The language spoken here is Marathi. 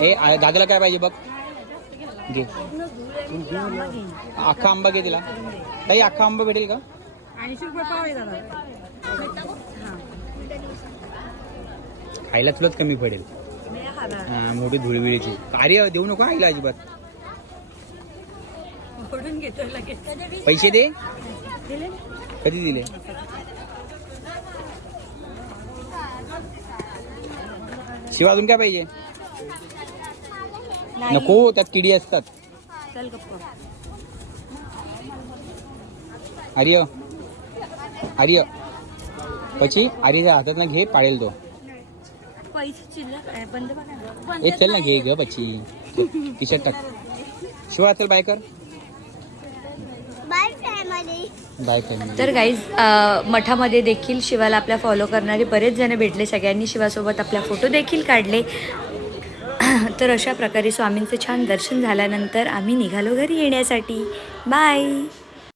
ए आ- दादाला काय पाहिजे बघ? घे. अख्खा आंबा घे तिला. ताई अख्खा आंबा भेटेल का? खायला तुलाच कमी पडेल. हा, मोठी धुळविळीची. कार्य देऊ नको आईला अजिबात. पैसे दे. कधी दिले? शिवा अजून काय पाहिजे? नको त्यात किडी असतात. चल गप्पा आर्य. आर्य. पची आर्यच्या हातात घे पाळेल तो. ए चल ना घे ग पची. टी टाक. शिवा चल बाय कर. बाय फॅमिली बाय कर तर गाईज मठामध्ये देखील शिवाला आपल्या फॉलो करणारे बरेच जण भेटले. सगळ्यांनी शिवासोबत आपल्या फोटो देखील काढले. तर अशा प्रकारे स्वामींचं छान दर्शन झाल्यानंतर आम्ही निघालो घरी येण्यासाठी. बाय.